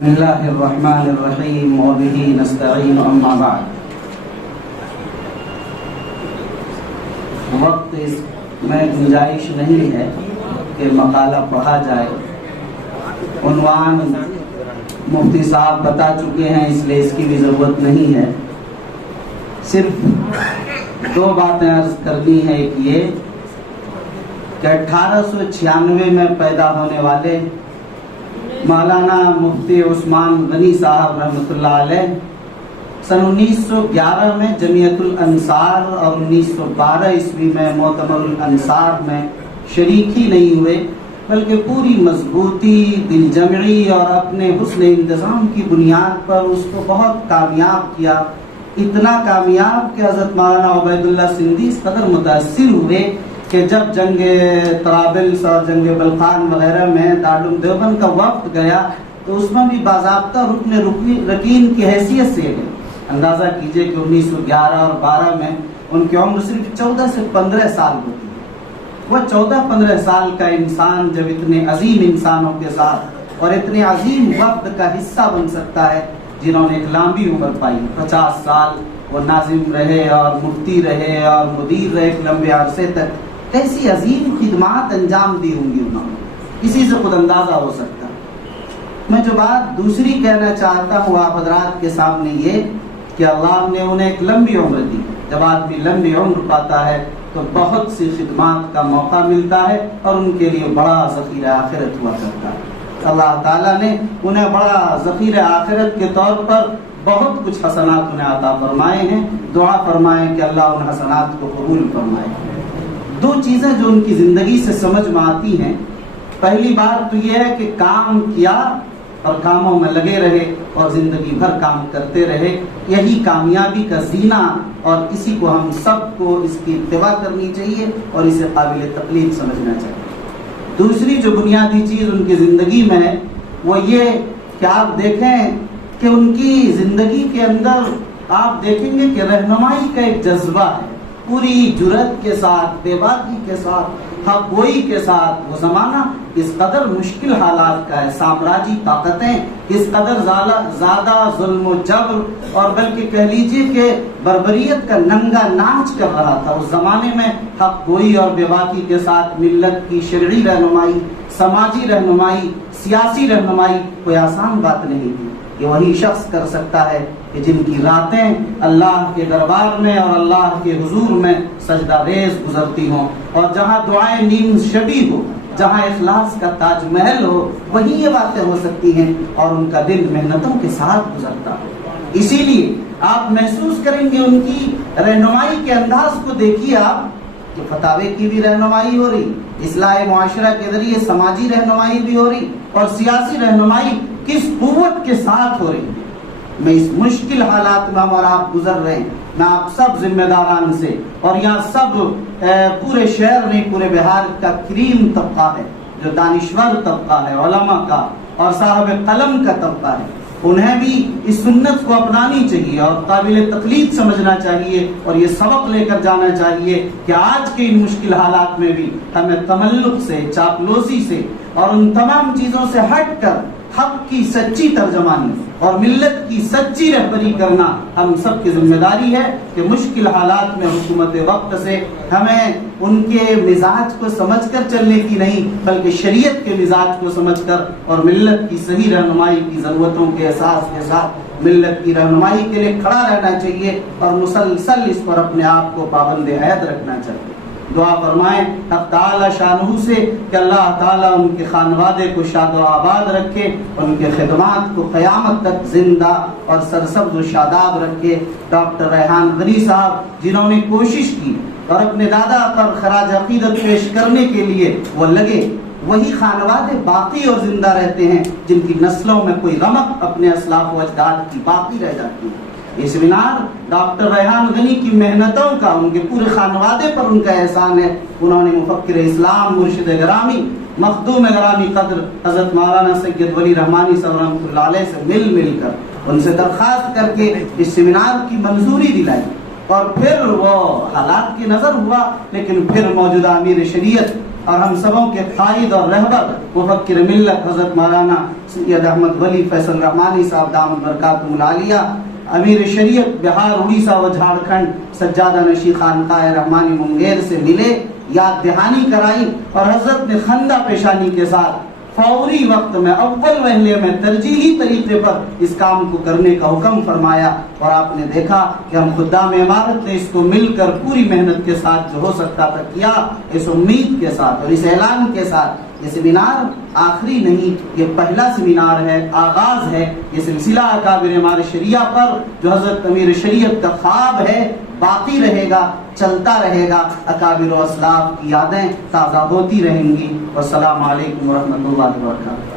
بسم اللہ الرحمن الرحیم وبہ نستعین اما بعد۔ وقت اس میں گنجائش نہیں ہے کہ مقالہ پڑھا جائے۔ عنوان مفتی صاحب بتا چکے ہیں، اس لیے اس کی بھی ضرورت نہیں ہے۔ صرف دو باتیں عرض کرنی ہے۔ ایک یہ کہ 1896 میں پیدا ہونے والے مولانا مفتی عثمان غنی صاحب رحمۃ اللہ علیہ سن 1911 میں جمعیت الانصار اور 1912 عیسوی میں معتمر الانصار میں شریک ہی نہیں ہوئے، بلکہ پوری مضبوطی، دل جمعی اور اپنے حسن انتظام کی بنیاد پر اس کو بہت کامیاب کیا۔ اتنا کامیاب کہ حضرت مولانا عبید اللہ سندھی اس قدر متاثر ہوئے کہ جب جنگ طرابلس اور جنگ بلخان وغیرہ میں دارالعلوم دیوبند کا وفد گیا تو اس میں بھی باضابطہ رکن رکین کی حیثیت سے گئے۔ اندازہ کیجئے کہ 1911 اور 12 میں ان کی عمر صرف 14 سے 15 سال ہوتی ہے۔ وہ 14-15 سال کا انسان جب اتنے عظیم انسانوں کے ساتھ اور اتنے عظیم وفد کا حصہ بن سکتا ہے جنہوں نے ایک لمبی عمر پائی، 50 سال وہ ناظم رہے اور مفتی رہے اور مدیر رہے ایک لمبے عرصے تک، کیسی عظیم خدمات انجام دی ہوں گی انہوں نے، اسی سے خود اندازہ ہو سکتا۔ میں جو بات دوسری کہنا چاہتا ہوں آپ حضرات کے سامنے یہ کہ اللہ نے انہیں ایک لمبی عمر دی۔ جب آدمی لمبی عمر پاتا ہے تو بہت سی خدمات کا موقع ملتا ہے اور ان کے لیے بڑا ذخیرہ آخرت ہوا کرتا ہے۔ اللہ تعالیٰ نے انہیں بڑا ذخیرہ آخرت کے طور پر بہت کچھ حسنات انہیں عطا فرمائے ہیں۔ دعا فرمائیں کہ اللہ ان حسنات کو قبول فرمائے۔ دو چیزیں جو ان کی زندگی سے سمجھ میں آتی ہیں، پہلی بات تو یہ ہے کہ کام کیا اور کاموں میں لگے رہے اور زندگی بھر کام کرتے رہے، یہی کامیابی کا زینہ، اور اسی کو ہم سب کو اس کی اتباع کرنی چاہیے اور اسے قابل تقلید سمجھنا چاہیے۔ دوسری جو بنیادی چیز ان کی زندگی میں ہے وہ یہ کہ آپ دیکھیں کہ ان کی زندگی کے اندر آپ دیکھیں گے کہ رہنمائی کا ایک جذبہ ہے، پوری جرأت کے ساتھ، بے باکی کے ساتھ، حق گوئی کے ساتھ۔ وہ زمانہ اس قدر مشکل حالات کا ہے، سامراجی طاقتیں اس قدر زیادہ ظلم و جبر اور بلکہ کہہ لیجیے کہ بربریت کا ننگا ناچ کر رہا تھا۔ اس زمانے میں حق گوئی اور بے باکی کے ساتھ ملت کی شرعی رہنمائی، سماجی رہنمائی، سیاسی رہنمائی کوئی آسان بات نہیں تھی۔ یہ وہی شخص کر سکتا ہے کہ جن کی راتیں اللہ کے دربار میں اور اللہ کے حضور میں سجدہ ریز گزرتی ہوں، اور جہاں دعائیں نیم شبی ہو، جہاں اخلاص کا تاج محل ہو، وہی یہ باتیں ہو سکتی ہیں، اور ان کا دل محنتوں کے ساتھ گزرتا ہو۔ اسی لیے آپ محسوس کریں گے ان کی رہنمائی کے انداز کو دیکھیے آپ کہ فتاوے کی بھی رہنمائی ہو رہی، اصلاح معاشرہ کے ذریعے سماجی رہنمائی بھی ہو رہی، اور سیاسی رہنمائی کس قوت کے ساتھ ہو رہی۔ میں اس مشکل حالات میں ہم اور آپ گزر رہے ہیں، میں آپ سب ذمہ داران سے، اور یہاں سب پورے شہر نہیں پورے بہار کا کریم طبقہ ہے جو دانشور طبقہ ہے، علماء کا اور صاحب قلم کا طبقہ ہے، انہیں بھی اس سنت کو اپنانی چاہیے اور قابل تقلید سمجھنا چاہیے، اور یہ سبق لے کر جانا چاہیے کہ آج کے ان مشکل حالات میں بھی ہمیں تملق سے، چاپلوسی سے اور ان تمام چیزوں سے ہٹ کر حق کی سچی ترجمانی اور ملت کی سچی رہبری کرنا ہم سب کی ذمہ داری ہے کہ مشکل حالات میں حکومت وقت سے ہمیں ان کے مزاج کو سمجھ کر چلنے کی نہیں، بلکہ شریعت کے مزاج کو سمجھ کر اور ملت کی صحیح رہنمائی کی ضرورتوں کے احساس کے ساتھ ملت کی رہنمائی کے لیے کھڑا رہنا چاہیے اور مسلسل اس پر اپنے آپ کو پابند عہد رکھنا چاہیے۔ دعا فرمائیں حق تعالی شانہ سے کہ اللہ تعالیٰ ان کے خانوادے کو شاد و آباد رکھے، ان کے خدمات کو قیامت تک زندہ اور سرسبز و شاداب رکھے۔ ڈاکٹر ریحان غنی صاحب جنہوں نے کوشش کی اور اپنے دادا پر خراج عقیدت پیش کرنے کے لیے وہ لگے، وہی خانوادے باقی اور زندہ رہتے ہیں جن کی نسلوں میں کوئی رمق اپنے اسلاف و اجداد کی باقی رہ جاتی ہے۔ یہ سیمینار ڈاکٹر ریحان غنی کی محنتوں کا، ان کے پورے خانوادے پر ان کا احسان ہے۔ انہوں نے مفکر اسلام، مرشد گرامی، مخدوم گرامی قدر حضرت مولانا سید ولی رحمانی صاحب رحمۃ اللہ علیہ سے مل کر ان سے درخواست کر کے اس سیمینار کی منظوری دلائی، اور پھر وہ حالات کی نظر ہوا، لیکن پھر موجودہ امیر شریعت اور ہم سبوں کے قائد اور رہبر مفکر ملت حضرت مولانا سید احمد ولی فیصل رحمانی صاحب دامت برکاتہم العالیہ، امیر شریعت بہار اڑیسہ و جھارکھنڈ سجادہ نشی خانقاہ رحمانی منگیر سے ملے، یاد دہانی کرائی، اور حضرت نے خندہ پیشانی کے ساتھ فوری وقت میں اول وہلے میں ترجیحی طریقے پر اس کام کو کرنے کا حکم فرمایا، اور آپ نے دیکھا کہ ہم خدام عمارت نے اس کو مل کر پوری محنت کے ساتھ جو ہو سکتا تھا کیا، اس امید کے ساتھ اور اس اعلان کے ساتھ یہ سیمینار آخری نہیں، یہ پہلا سیمینار ہے، آغاز ہے، یہ سلسلہ اکابر امام شریعہ پر جو حضرت امیر شریعت کا خواب ہے باقی رہے گا، چلتا رہے گا، اکابر و اسلاف کی یادیں تازہ ہوتی رہیں گی۔ والسلام علیکم ورحمۃ اللہ وبرکاتہ۔